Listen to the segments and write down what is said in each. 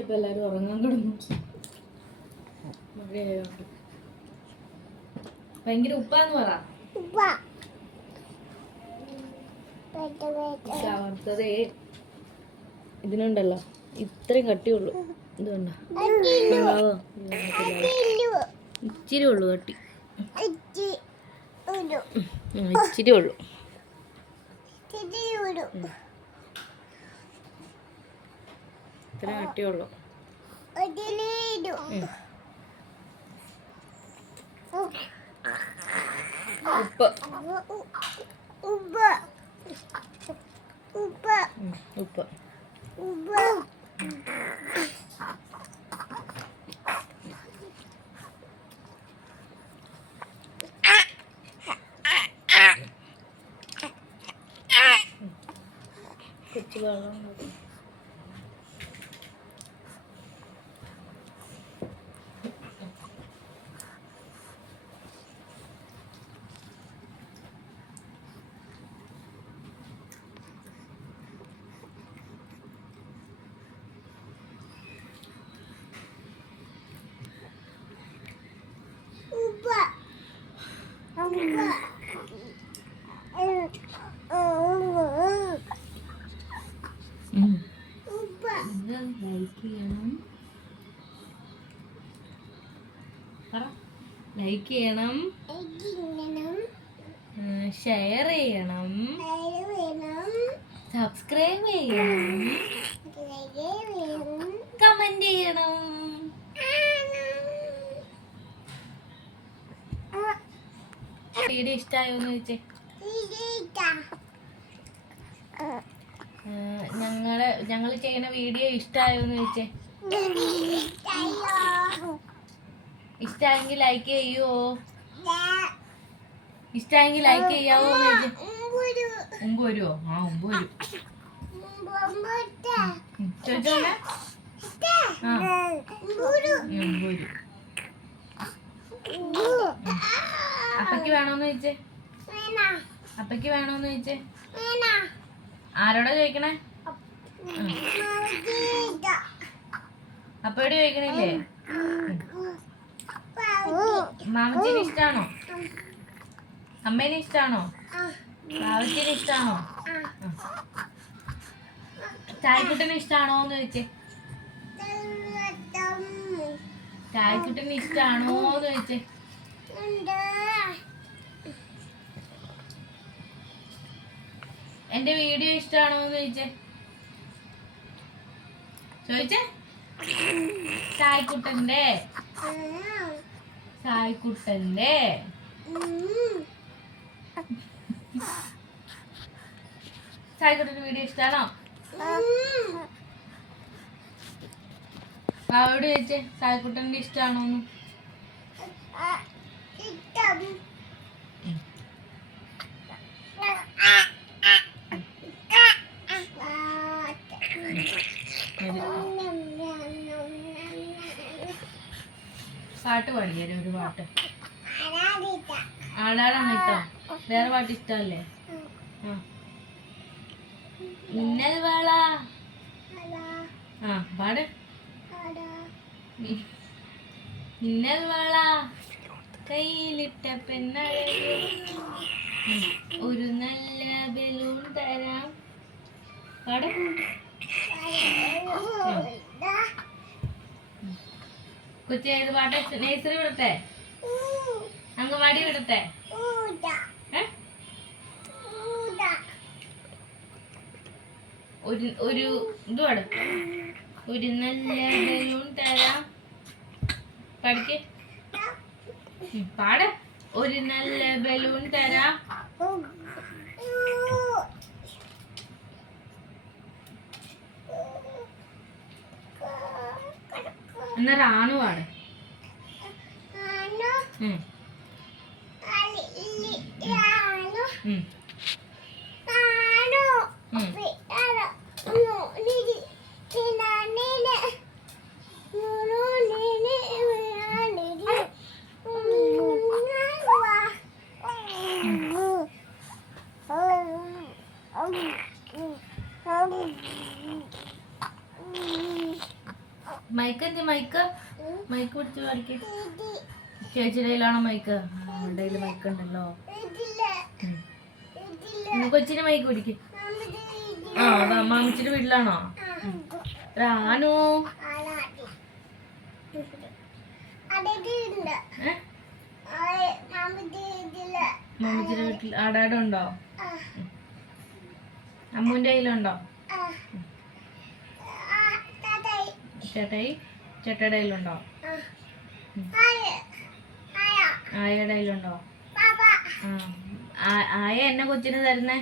ഇപ്പൊ എല്ലാരും ഉറങ്ങാൻ കിടന്നു. മഴയായോണ്ട് ഭയങ്കര ഉപ്പാന്ന് പറ. വറുത്തതേ ഇതിനുണ്ടല്ലോ ഇത്രയും കട്ടിയുള്ളൂ. ഇതുണ്ടോ ഇച്ചിരി ഉള്ളു കട്ടി, ഇച്ചിരി ഉള്ളു. ഇത്ര കട്ടിയുള്ളു. ഉപ്പ് ഉപ്പ് കൊച്ചു വെള്ളം ലൈക്ക് ചെയ്യണം, ഷെയർ ചെയ്യണം, സബ്സ്ക്രൈബ് ചെയ്യണം, കമന്റ് ചെയ്യണം. വീഡിയോ ഇഷ്ടമായോന്ന് ചോദിച്ചേ. ഞങ്ങള് ചെയ്യുന്ന വീഡിയോ ഇഷ്ടമായോന്ന് ചോദിച്ചേ. ഇഷ്ടമായെങ്കിൽ ലൈക്ക് ചെയ്യുവോ? ഇഷ്ടമായെങ്കിൽ ലൈക്ക് ചെയ്യാവോന്ന് ചോദിച്ചേ. മുമ്പ് വരുമോ? ആ മുമ്പ് വരും. ചോദിച്ചോന്നെ. ആ മുമ്പ് വരും. അപ്പയ്ക്ക് വേണോന്ന് ചോദിച്ചേ. അപ്പയ്ക്ക് വേണോന്ന് ചോദിച്ചേ. ആരോടാ ചോദിക്കണേ? അപ്പയോട് ചോദിക്കണില്ലേ? മാമച്ചീനെ ഇഷ്ടാണോ? അമ്മേനെ ഇഷ്ടാണോ? മാമച്ചീനെ ഇഷ്ടാണോ? ചായക്കുട്ടനെ ഇഷ്ടാണോന്ന് ചോദിച്ചേ. ചായക്കുട്ടനെ ഇഷ്ടാണോന്ന് ചോദിച്ചേ. എന്റെ വീഡിയോ ഇഷ്ടാണോന്ന് ചോദിച്ചേ. ചോദിച്ചേ. ചായക്കുട്ടന്റെ ചായക്കുട്ടന്റെ വീഡിയോ ഇഷ്ടാണോ? അവരോട് ചോദിച്ചേ ചായക്കുട്ടന്റെ ഇഷ്ടാണോന്ന്. പാട്ട് പാടിയാലോ? ഒരു പാട്ട്. ആടാടാണ് ഇട്ടോ. വേറെ പാട്ട് ഇഷ്ടല്ലേ? മിന്നൽ വള. ആ പാട്. മിന്നൽ വള കയ്യിലിട്ട പെണ്ണഴക്, ഒരു നല്ല ബലൂൺ തരാം. പാട്. കൊച്ചി ഏത് പാട്ട്? നേഴ്സറി വിടട്ടെ? അംഗൻവാടി വിടട്ടെ? ഒരു ഇത് പാട്. ഒരു നല്ല ബലൂൺ തരാം. പഠിക്ക്. പാട്. ഒരു നല്ല ബലൂൺ തരാം. എന്നാ റാണു പാട്. മൈക്ക് എന്ത് മൈക്ക് മൈക്ക് പിടിച്ച് കളിക്ക. ചേച്ചിയുടെ കയ്യിലാണോ മൈക്ക്? അവളുടെ കയ്യിൽ മൈക്ക് ഉണ്ടല്ലോ. കൊച്ചിന് മൈക്ക് പിടിക്ക്. ആ മാമിച്ചിന്റെ വീട്ടിലാണോ? റാനു മാമിച്ചിന്റെ വീട്ടിൽ ആടാടെ ഉണ്ടോ? അമ്മൂന്റെ കയ്യിലുണ്ടോ? ചേട്ടായി ചേട്ടയുടെ കയ്യിലുണ്ടോ? ആയയുടെ കയ്യിലുണ്ടോ? ആയ എന്നെ കൊച്ചിന് തരുന്നേ?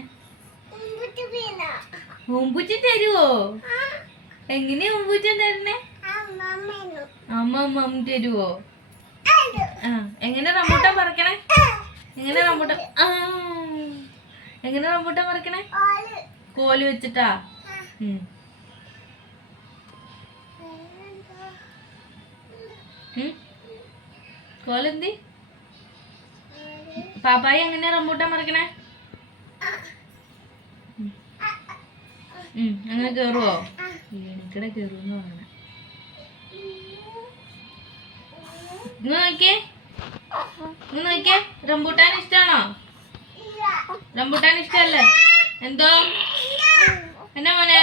ഉമ്പുച്ചി തരുവോ? എങ്ങനെയാ ഉമ്പുച്ചൻ തരുന്നേ? അമ്മ തരുവോ? എങ്ങനെ റംബൂട്ടാൻ പറിക്കണേ? എങ്ങനെ റംബൂട്ടാൻ പറിക്കണേ? കോല് വെച്ചിട്ടാ? കോലെന്തി? പാപ്പായി എങ്ങനെയാ റംബൂട്ടാൻ പറിക്കണേ? അങ്ങനെ കേറുവോ? എനിക്കിടെ കേറുവെന്ന് പറയണേ. നോക്കിയേ റംബൂട്ടാൻ ഇഷ്ടാണോ? റംബൂട്ടാൻ ഇഷ്ടല്ലേ? എന്തോ എന്നാ മോനെ?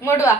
ഇങ്ങോട്ട് വാ.